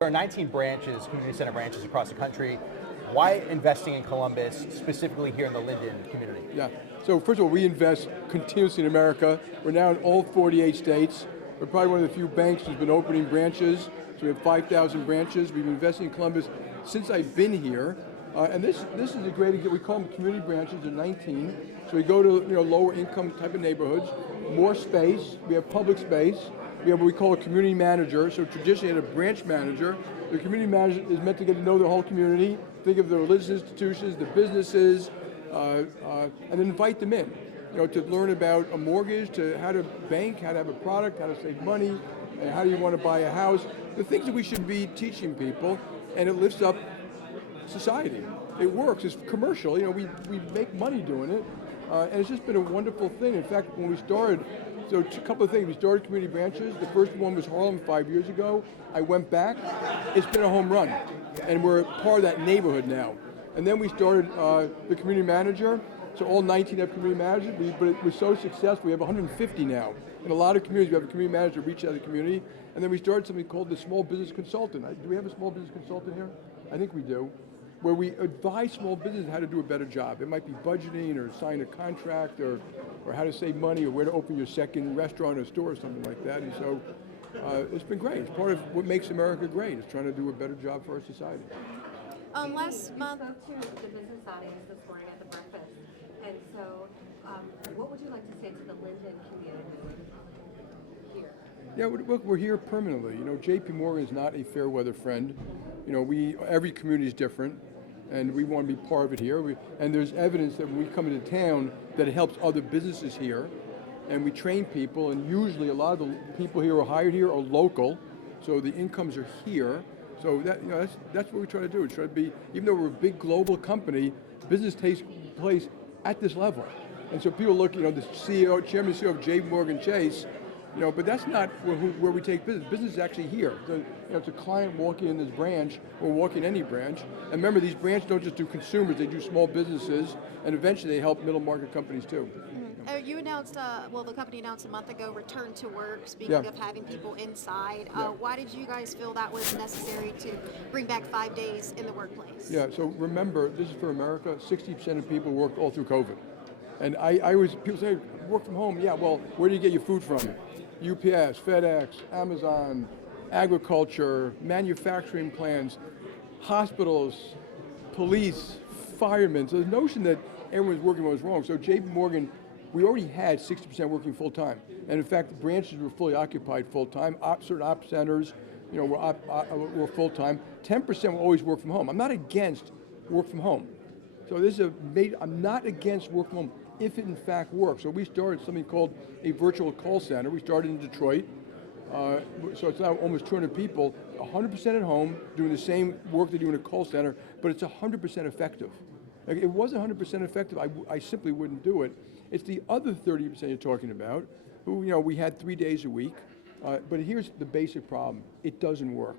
There are 19 branches, community center branches across the country. Why investing in Columbus, specifically here in the Linden community? Yeah, so first of all, we invest continuously in America. We're now in all 48 states. We're probably one of the few banks who's been opening branches. So we have 5,000 branches. We've been investing in Columbus since I've been here. And this is a great example. We call them community branches, they're 19. So we go to lower income type of neighborhoods, more space, we have public space. We have what we call a community manager. So traditionally had a branch manager. The community manager is meant to get to know the whole community, think of the religious institutions, the businesses, and then invite them in. To learn about a mortgage, to how to bank, how to have a product, how to save money, and how do you want to buy a house. The things that we should be teaching people, and it lifts up society. It works, it's commercial, we make money doing it, and it's just been a wonderful thing. In fact, when we started, so a couple of things, we started community branches. The first one was Harlem 5 years ago. I went back, it's been a home run, and we're part of that neighborhood now. And then we started the community manager, so all 19 have community managers, but it was so successful, we have 150 now. In a lot of communities, we have a community manager reach out to the community, and then we started something called the small business consultant. Do we have a small business consultant here? I think we do. Where we advise small businesses how to do a better job. It might be budgeting or sign a contract or how to save money or where to open your second restaurant or store or something like that. And so it's been great. It's part of what makes America great. It's trying to do a better job for our society. Last month, I spoke to the business audience this morning at the breakfast. And so what would you like to say to the Linden community here? Yeah, look, we're here permanently. JPMorgan is not a fair weather friend. Every community is different, and we want to be part of it here. And there's evidence that when we come into town that it helps other businesses here, and we train people, and usually a lot of the people here who are hired here are local, so the incomes are here. So that's what we try to do. We try to be, even though we're a big global company, business takes place at this level. And so people look, the CEO, chairman and CEO of JPMorgan Chase, but that's not where we take business. Business is actually here. It's a client walking in this branch or walking any branch. And remember, these branches don't just do consumers, they do small businesses, and eventually they help middle market companies too. Mm-hmm. You announced, the company announced a month ago, return to work, speaking of having people inside. Why did you guys feel that was necessary to bring back 5 days in the workplace? Yeah, so remember, this is for America, 60% of people worked all through COVID. And people say, work from home, yeah, well, where do you get your food from? UPS, FedEx, Amazon, agriculture, manufacturing plants, hospitals, police, firemen. So the notion that everyone's working was wrong. So JPMorgan, we already had 60% working full time. And in fact, the branches were fully occupied full time. Certain op centers, were full time. 10% will always work from home. I'm not against work from home. So I'm not against work from home if it in fact works. So we started something called a virtual call center. We started in Detroit. So it's now almost 200 people, 100% at home, doing the same work they do in a call center, but it's 100% effective. Like, if it wasn't 100% effective, I simply wouldn't do it. It's the other 30% you're talking about, who we had 3 days a week, but here's the basic problem. It doesn't work,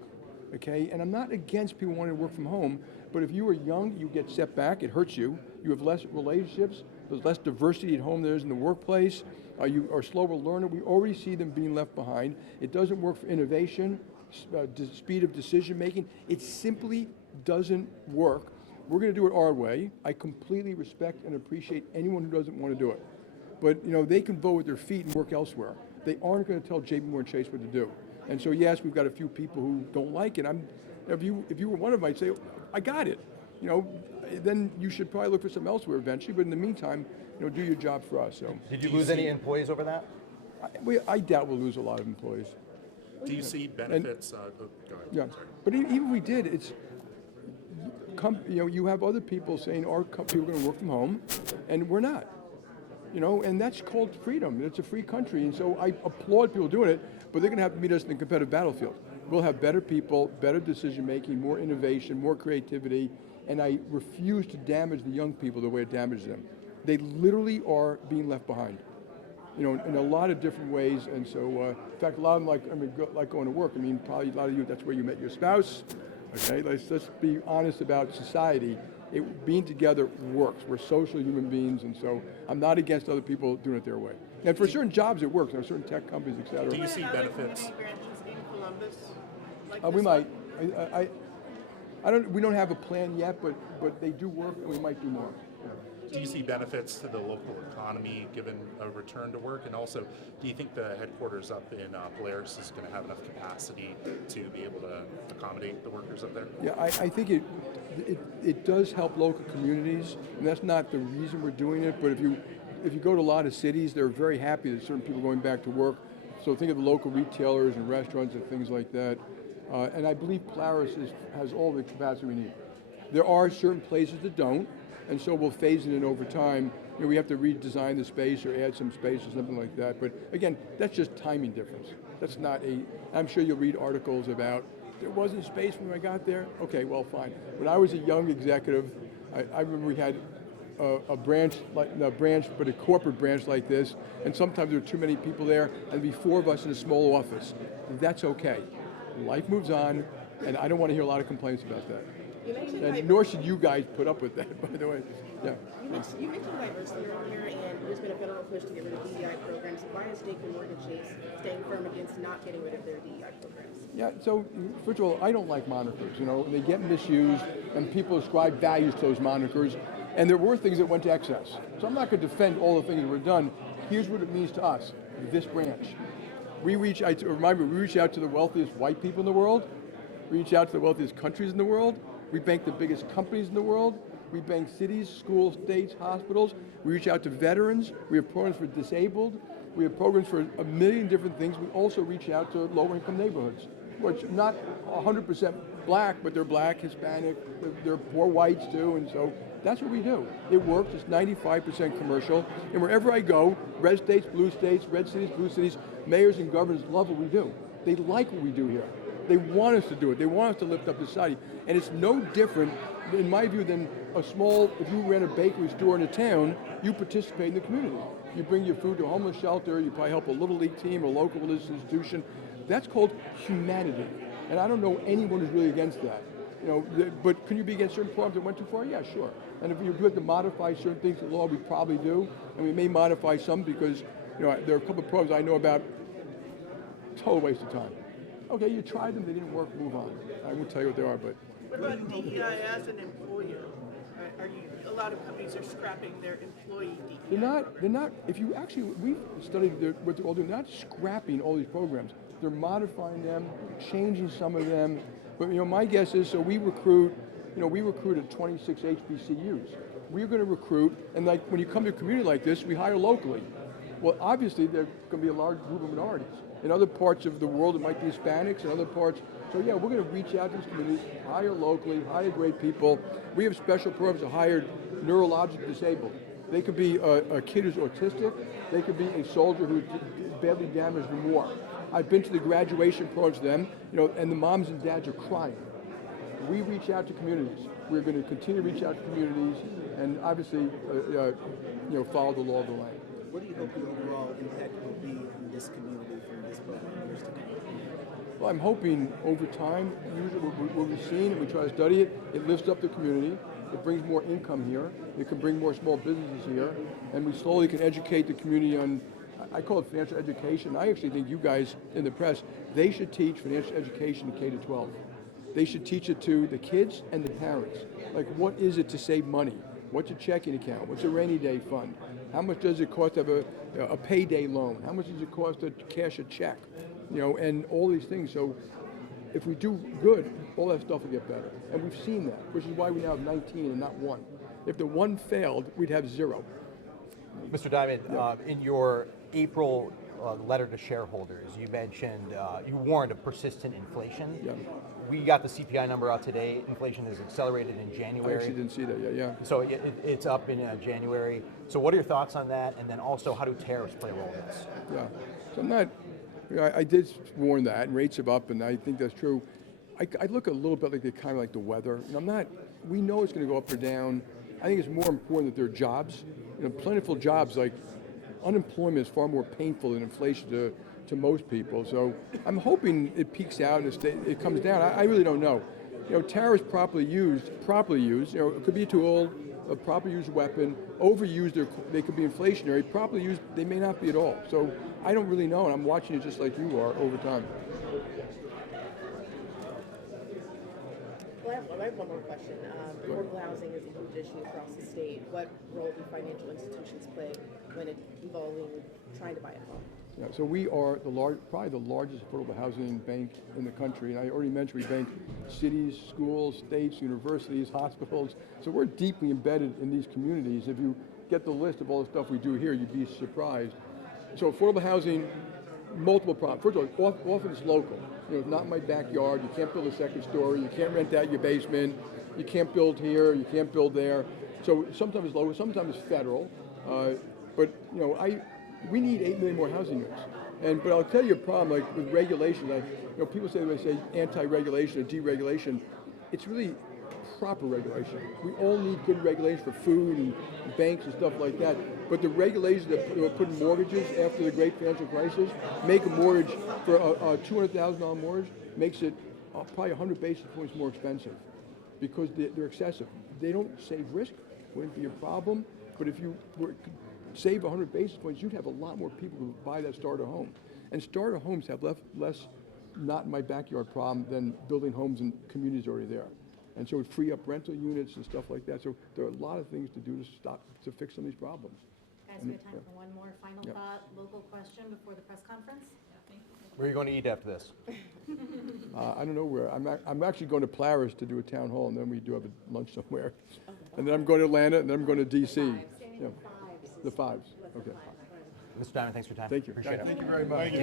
okay? And I'm not against people wanting to work from home, but if you are young, you get set back, it hurts you. You have less relationships, there's less diversity at home than there is in the workplace. You are slower learner. We already see them being left behind. It doesn't work for innovation, speed of decision making. It simply doesn't work. We're going to do it our way. I completely respect and appreciate anyone who doesn't want to do it. But they can vote with their feet and work elsewhere. They aren't going to tell JPMorgan Chase what to do. And so yes, we've got a few people who don't like it. If you were one of them, I'd say, I got it. Then you should probably look for something elsewhere eventually. But in the meantime, do your job for us. So. Did you lose any employees over that? I doubt we'll lose a lot of employees. Do you see benefits? Go ahead. Yeah, but even if we did, it's you have other people saying our company we're going to work from home, and we're not. And that's called freedom. It's a free country, and so I applaud people doing it. But they're going to have to meet us in the competitive battlefield. We'll have better people, better decision making, more innovation, more creativity, and I refuse to damage the young people the way it damages them. They literally are being left behind, in a lot of different ways. And so, in fact, a lot of them like going to work. Probably a lot of you, that's where you met your spouse. Okay, let's be honest about society. Being together works. We're social human beings, and so I'm not against other people doing it their way. And for certain jobs, it works. There are certain tech companies, et cetera. Do you see benefits? We might. We don't have a plan yet, but they do work, and we might do more. Yeah. Do you see benefits to the local economy given a return to work? And also, do you think the headquarters up in Polaris is going to have enough capacity to be able to accommodate the workers up there? Yeah, I think it does help local communities, and that's not the reason we're doing it. But if you go to a lot of cities, they're very happy that certain people are going back to work. So think of the local retailers and restaurants and things like that. And I believe Polaris has all the capacity we need. There are certain places that don't. And so we'll phase it in over time. We have to redesign the space or add some space or something like that. But again, that's just timing difference. That's not I'm sure you'll read articles about, there wasn't space when I got there. Okay, well, fine. When I was a young executive, I remember we had a branch, but a corporate branch like this, and sometimes there were too many people there, and there'd be 4 of us in a small office. That's okay. Life moves on, and I don't want to hear a lot of complaints about that. And nor should you guys put up with that, by the way. Yeah. You mentioned diversity earlier, and there's been a federal push to get rid of DEI programs. Why is JPMorgan Chase staying firm against not getting rid of their DEI programs? Yeah, so first of all, I don't like monikers, and they get misused, and people ascribe values to those monikers, and there were things that went to excess. So I'm not going to defend all the things that were done. Here's what it means to us, this branch. We reach out to the wealthiest white people in the world. We reach out to the wealthiest countries in the world. We bank the biggest companies in the world. We bank cities, schools, states, hospitals. We reach out to veterans. We have programs for disabled. We have programs for a million different things. We also reach out to lower income neighborhoods, which not 100% black, but they're black, Hispanic, they're poor whites too, and so that's what we do. It works, it's 95% commercial, and wherever I go, red states, blue states, red cities, blue cities, mayors and governors love what we do. They like what we do here. They want us to do it. They want us to lift up the society. And it's no different, in my view, than if you ran a bakery store in a town, you participate in the community. You bring your food to a homeless shelter, you probably help a little league team or local religious institution. That's called humanity. And I don't know anyone who's really against that. But can you be against certain programs that went too far? Yeah, sure. And if you have to modify certain things in the law, we probably do. And we may modify some because there are a couple of programs I know about, total waste of time. Okay, you tried them, they didn't work, move on. I won't tell you what they are, but. What about DEI as an employer? A lot of companies are scrapping their employee DEI. They're not, if you actually, we studied what they're all doing, they're not scrapping all these programs. They're modifying them, changing some of them. But my guess is, so we recruited 26 HBCUs. We're going to recruit, and like when you come to a community like this, we hire locally. Well, obviously, there's going to be a large group of minorities. In other parts of the world, it might be Hispanics, in other parts. So yeah, we're going to reach out to these communities, hire locally, hire great people. We have special programs to hire neurologically disabled. They could be a kid who's autistic. They could be a soldier who's badly damaged in war. I've been to the graduation programs for them, and the moms and dads are crying. We reach out to communities. We're going to continue to reach out to communities, and obviously, follow the law of the land. What do you hope the overall impact will be on this community from this point years to come? Well, I'm hoping over time, usually what we've seen, and we try to study it, it lifts up the community, it brings more income here, it can bring more small businesses here, and we slowly can educate the community on, I call it financial education. I actually think you guys in the press, they should teach financial education in K-12. They should teach it to the kids and the parents. Like, what is it to save money? What's a checking account? What's a rainy day fund? How much does it cost to have a payday loan? How much does it cost to cash a check? And all these things. So if we do good, all that stuff will get better. And we've seen that, which is why we now have 19 and not 1. If the 1 failed, we'd have 0. Mr. Dimon, in your April letter to shareholders, you mentioned, you warned of persistent inflation. Yeah. We got the CPI number out today. Inflation has accelerated in January. I actually didn't see that yet, yeah. So it's up in January. So what are your thoughts on that? And then also, how do tariffs play a role in this? Yeah, so I'm not, I did warn that, and rates are up, and I think that's true. I look a little bit like the kind of like the weather, and we know it's going to go up or down. I think it's more important that there are jobs, plentiful jobs. Like unemployment is far more painful than inflation to most people. So I'm hoping it peaks out and it comes down. I really don't know. Tariffs properly used, it could be a tool, a properly used weapon. Overused, they could be inflationary. Properly used, they may not be at all. So I don't really know, and I'm watching it just like you are over time. Well, I have one more question. Affordable housing is a huge issue across the state. What role do financial institutions play when involving trying to buy a home? Yeah, so we are probably the largest affordable housing bank in the country. And I already mentioned we bank cities, schools, states, universities, hospitals. So we're deeply embedded in these communities. If you get the list of all the stuff we do here, you'd be surprised. So affordable housing, multiple problems. First of all, often it's local. It's not in my backyard. You can't build a second story. You can't rent out your basement. You can't build here. You can't build there. So sometimes it's local. Sometimes it's federal. But we need 8 million more housing units. But I'll tell you a problem, like with regulations. People say anti-regulation or deregulation. It's really proper regulation. We all need good regulation for food and banks and stuff like that. But the regulations that were put in mortgages after the great financial crisis make a mortgage for a $200,000 mortgage makes it probably 100 basis points more expensive because they're excessive. They don't save risk. Wouldn't be a problem. But if you save 100 basis points, you'd have a lot more people who buy that starter home. And starter homes have less not in my backyard problem than building homes in communities already there. And so it would free up rental units and stuff like that. So there are a lot of things to do to fix some of these problems. Guys, we have time for one more final thought, local question before the press conference. Where are you going to eat after this? I don't know where. I'm actually going to Polaris to do a town hall, and then we do have a lunch somewhere. And then I'm going to Atlanta, and then I'm going to D.C. Yeah. The fives. Okay. Mr. Dimon, thanks for your time. Thank you. Appreciate it. Thank you very much. Thank you.